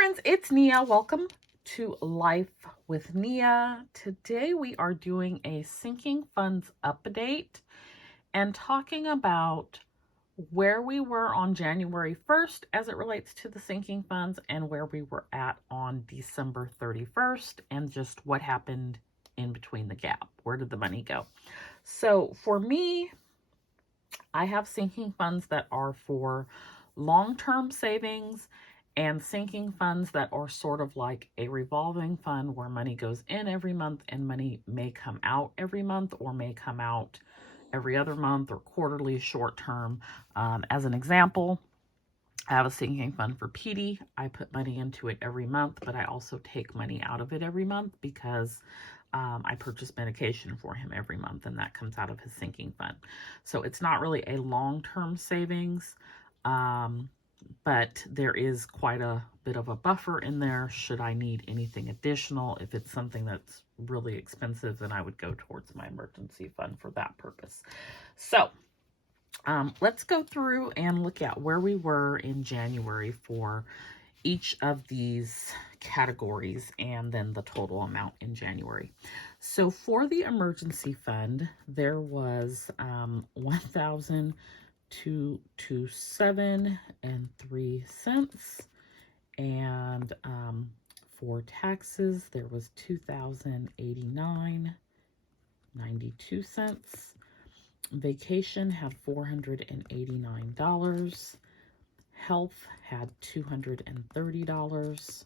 friends, it's Nia. Welcome to Life with Nia. Today we are doing a sinking funds update and talking about where we were on January 1st as it relates to the sinking funds and where we were at on December 31st and just what happened in between the gap. Where did the money go? So for me, I have sinking funds that are for long-term savings and sinking funds that are sort of like a revolving fund where money goes in every month and money may come out every month or may come out every other month or quarterly, short term. As an example, I have a sinking fund for Petey. I put money into it every month, but I also take money out of it every month because I purchase medication for him every month, and that comes out of his sinking fund. So it's not really a long-term savings, but there is quite a bit of a buffer in there should I need anything additional. If it's something that's really expensive, then I would go towards my emergency fund for that purpose. So let's go through and look at where we were in January for each of these categories and then the total amount in January. So for the emergency fund, there was $1,227.03, and for taxes there was $2,089.92. Vacation had $489. Health had $230.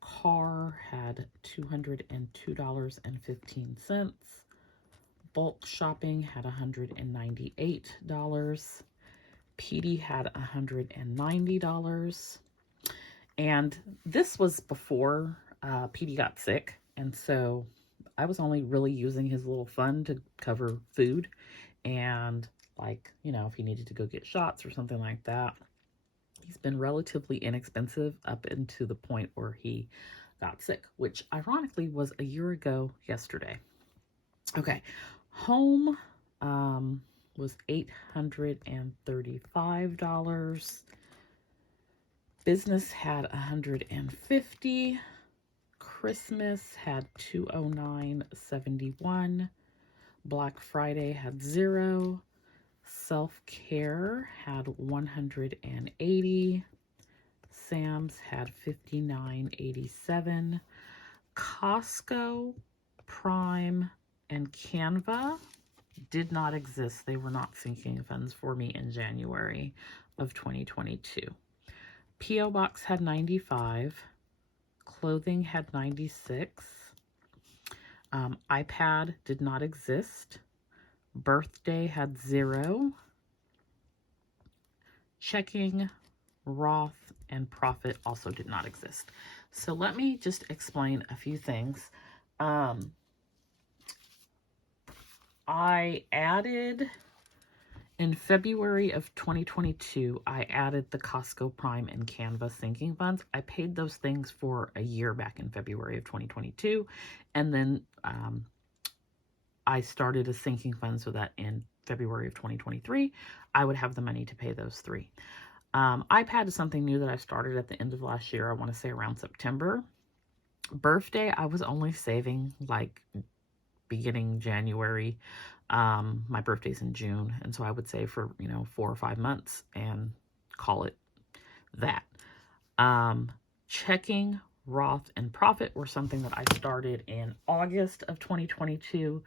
Car had $202.15. Bulk shopping had $198. PD had $190. And this was before PD got sick. And so I was only really using his little fund to cover food and, like, you know, if he needed to go get shots or something like that. He's been relatively inexpensive up into the point where he got sick, which ironically was a year ago yesterday. Okay, home was $835. Business had $150. Christmas had $209.71. Black Friday had $0. Self-care had $180. Sam's had $59.87. Costco, Prime, and Canva did not exist. They were not sinking funds for me in January of 2022. P.O. Box had 95. Clothing had 96. iPad did not exist. Birthday had 0. Checking, Roth, and profit also did not exist. So let me just explain a few things. I added, in February of 2022, I added the Costco Prime and Canva sinking funds. I paid those things for a year back in February of 2022. And then I started a sinking fund so that in February of 2023, I would have the money to pay those three. iPad is something new that I started at the end of last year. I want to say around September. Birthday, I was only saving like beginning January. My birthday's in June, and so I would save for 4 or 5 months and call it that. Checking, Roth, and profit were something that I started in August of 2022.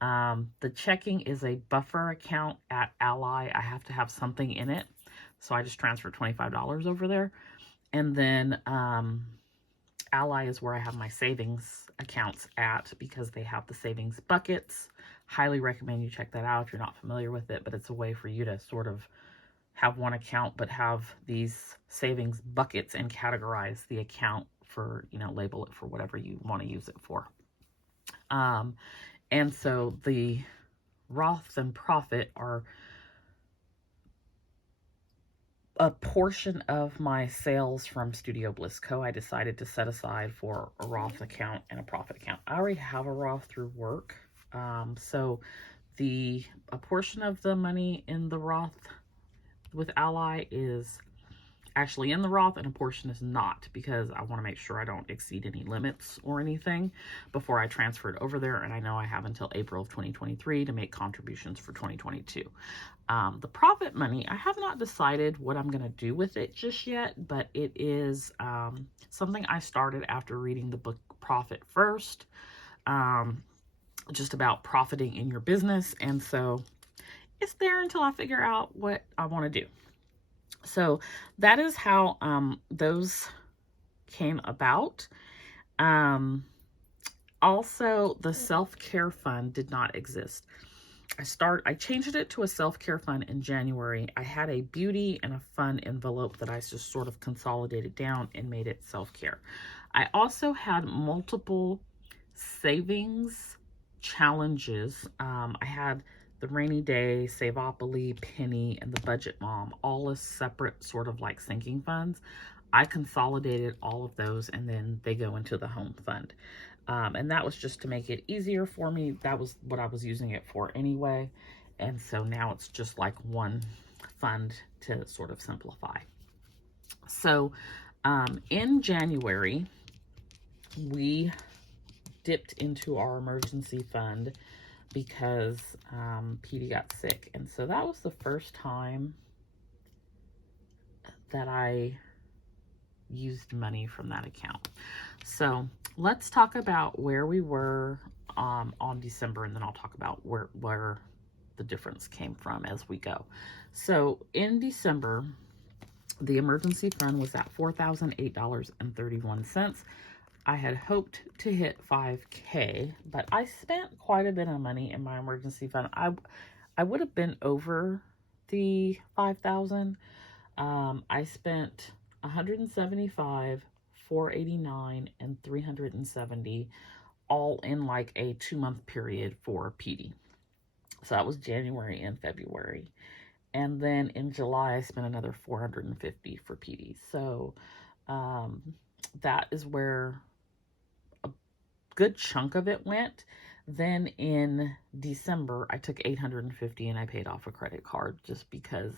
The checking is a buffer account at Ally. I have to have something in it, so I just transferred $25 over there. And then Ally is where I have my savings accounts at because they have the savings buckets. Highly recommend you check that out if you're not familiar with it, but it's a way for you to sort of have one account but have these savings buckets and categorize the account for, label it for whatever you want to use it for. And so the Roths and profit are a portion of my sales from Studio Bliss Co. I decided to set aside for a Roth account and a profit account. I already have a Roth through work. So a portion of the money in the Roth with Ally is actually in the Roth and a portion is not, because I want to make sure I don't exceed any limits or anything before I transfer it over there. And I know I have until April of 2023 to make contributions for 2022. The profit money, I have not decided what I'm going to do with it just yet, but it is something I started after reading the book Profit First, just about profiting in your business. And so it's there until I figure out what I want to do. So that is how those came about. Also, the self-care fund did not exist. I changed it to a self-care fund in January. I had a beauty and a fun envelope that I just sort of consolidated down and made it self-care. I also had multiple savings challenges. I had the rainy day, Saveopoly, Penny, and the budget mom, all as separate sort of like sinking funds. I consolidated all of those and then they go into the home fund. And that was just to make it easier for me. That was what I was using it for anyway. And so now it's just like one fund to sort of simplify. So in January, we dipped into our emergency fund because Petey got sick. And so that was the first time that I used money from that account. So let's talk about where we were on December, and then I'll talk about where the difference came from as we go. So in December, the emergency fund was at $4,008.31. I had hoped to hit 5K, but I spent quite a bit of money in my emergency fund. I would have been over the 5,000. I spent 175, 489, and 370, all in like a 2-month period for PD. So that was January and February. And then in July, I spent another 450 for PD. So that is where a good chunk of it went. Then in December, I took 850 and I paid off a credit card just because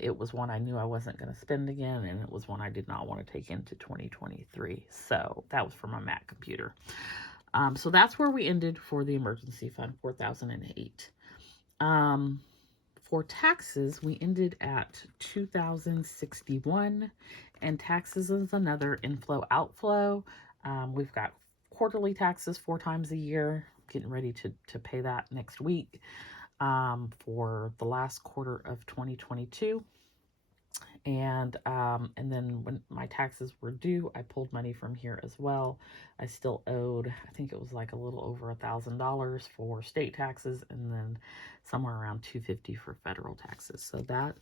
it was one I knew I wasn't going to spend again, and it was one I did not want to take into 2023. So that was for my Mac computer. So that's where we ended for the emergency fund, 4,008. For taxes, we ended at 2,061, and taxes is another inflow outflow. We've got quarterly taxes 4 times a year, getting ready to pay that next week for the last quarter of 2022. And then when my taxes were due, I pulled money from here as well. I still owed, I think it was like a little over $1,000 for state taxes, and then somewhere around $250 for federal taxes. So that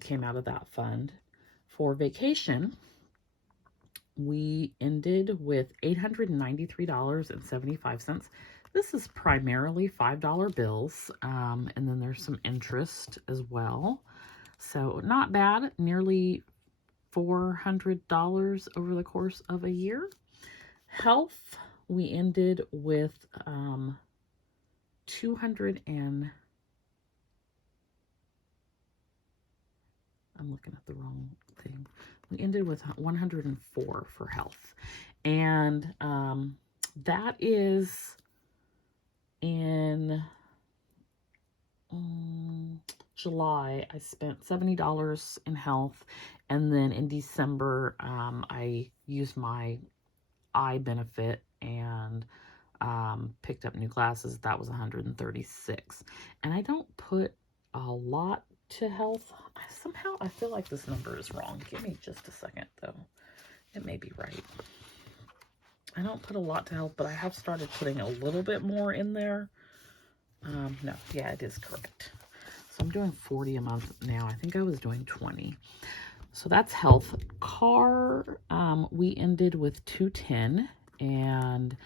came out of that fund. For vacation, we ended with $893.75. This is primarily $5 bills, and then there's some interest as well. So not bad, nearly $400 over the course of a year. Health, we ended with 200 and, I'm looking at the wrong thing. We ended with 104 for health. And that is in July, I spent $70 in health, and then in December, I used my eye benefit and picked up new glasses. That was $136, and I don't put a lot to health. Somehow I feel like this number is wrong. Give me just a second, though. It may be right. I don't put a lot to health, but I have started putting a little bit more in there. No, yeah, it is correct. So I'm doing 40 a month now. I think I was doing 20. So that's health. Car, we ended with 210, and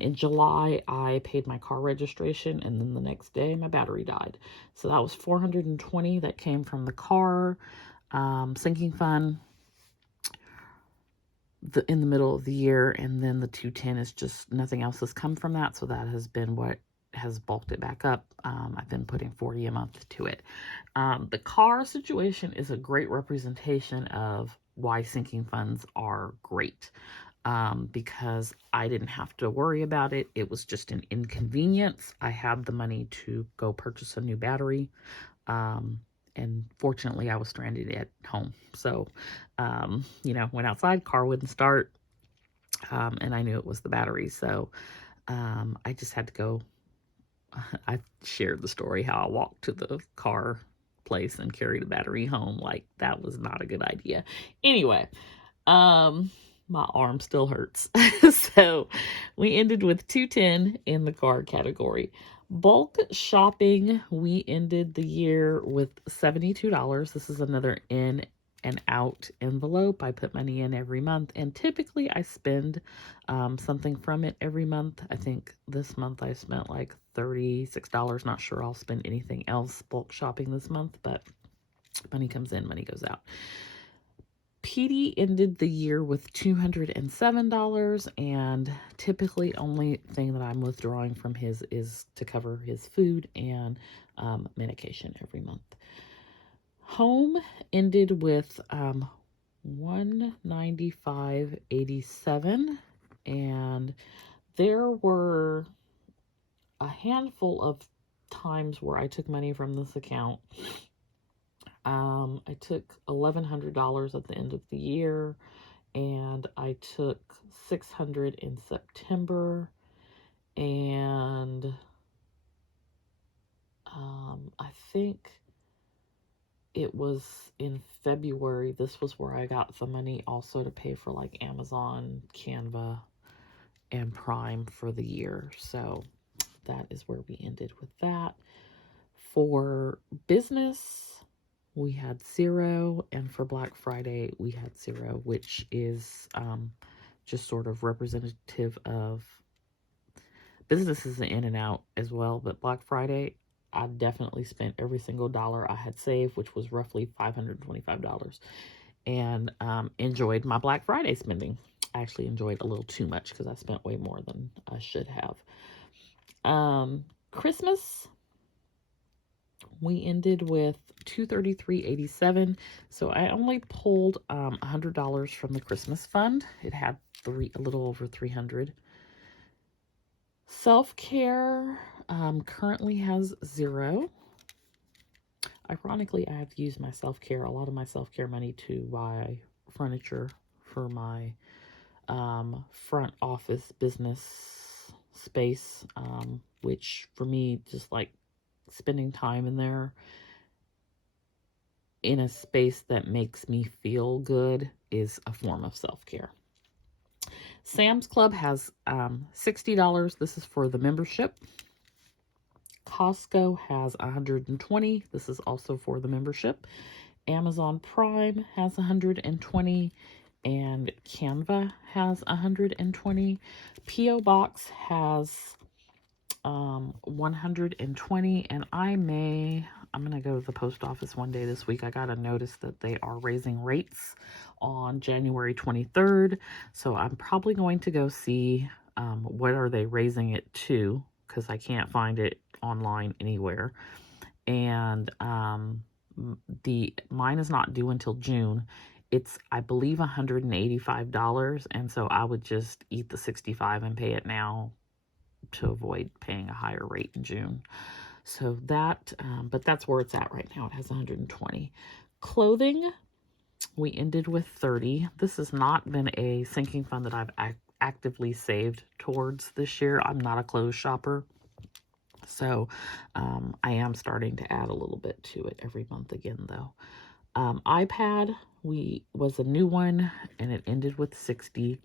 in July, I paid my car registration, and then the next day, my battery died. So that was 420 that came from the car sinking fund in the middle of the year, and then the 210 is just nothing else has come from that. So that has been what has bulked it back up. I've been putting $40 a month to it. The car situation is a great representation of why sinking funds are great. Because I didn't have to worry about it. It was just an inconvenience. I had the money to go purchase a new battery. And fortunately I was stranded at home. So, went outside, car wouldn't start. And I knew it was the battery. So, I just had to go. I shared the story how I walked to the car place and carried a battery home. Like, that was not a good idea. Anyway, my arm still hurts. So we ended with $210 in the car category. Bulk shopping, we ended the year with $72. This is another in and out envelope. I put money in every month, and typically I spend something from it every month. I think this month I spent like $36. Not sure I'll spend anything else bulk shopping this month, but money comes in, money goes out. PD ended the year with $207, and typically only thing that I'm withdrawing from his is to cover his food and medication every month. Home ended with $195.87, and there were a handful of times where I took money from this account. I took $1,100 at the end of the year, and I took $600 in September, and I think it was in February. This was where I got the money also to pay for like Amazon, Canva, and Prime for the year. So that is where we ended with that. For business, we had $0, and for Black Friday, we had $0, which is just sort of representative of businesses in and out as well. But Black Friday, I definitely spent every single dollar I had saved, which was roughly $525, and enjoyed my Black Friday spending. I actually enjoyed a little too much because I spent way more than I should have. Christmas, we ended with $233.87. So I only pulled $100 from the Christmas fund. It had a little over 300. Self-care currently has $0. Ironically, I have used my self-care, a lot of my self-care money to buy furniture for my front office business space, which for me, just like spending time in there in a space that makes me feel good is a form of self-care. Sam's Club has $60. This is for the membership. Costco has $120. This is also for the membership. Amazon Prime has $120, and Canva has $120. P.O. Box has $120, and I'm going to go to the post office one day this week. I got a notice that they are raising rates on January 23rd, so I'm probably going to go see what are they raising it to, because I can't find it online anywhere. And mine is not due until June. It's, I believe, $185, and so I would just eat the $65 and pay it now to avoid paying a higher rate in June. So that, but that's where it's at right now. It has $120. Clothing, we ended with $30. This has not been a sinking fund that I've actively saved towards this year. I'm not a clothes shopper. So I am starting to add a little bit to it every month again, though. iPad was a new one, and it ended with $60.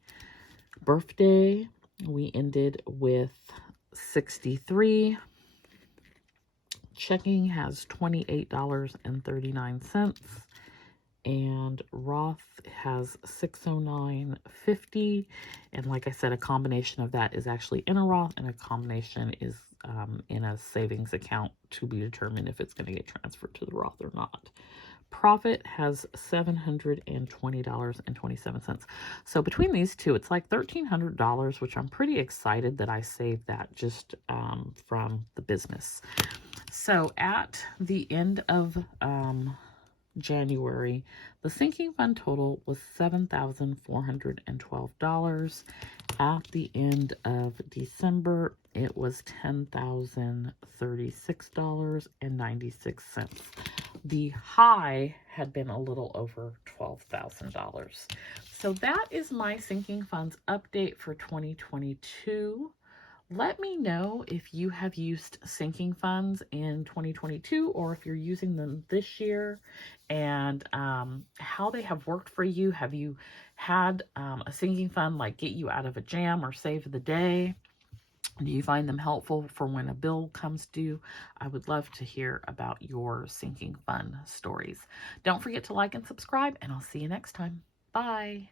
Birthday, we ended with $63. Checking has $28.39, and Roth has $609.50. And like I said, a combination of that is actually in a Roth, and a combination is in a savings account to be determined if it's going to get transferred to the Roth or not. profit has $720.27. So between these two, it's like $1,300, which I'm pretty excited that I saved that just from the business. So at the end of January, the sinking fund total was $7,412. At the end of December, it was $10,036.96. The high had been a little over $12,000. So that is my sinking funds update for 2022. Let me know if you have used sinking funds in 2022 or if you're using them this year, and how they have worked for you. Have you had a sinking fund like get you out of a jam or save the day? Do you find them helpful for when a bill comes due? I would love to hear about your sinking fund stories. Don't forget to like and subscribe, and I'll see you next time. Bye.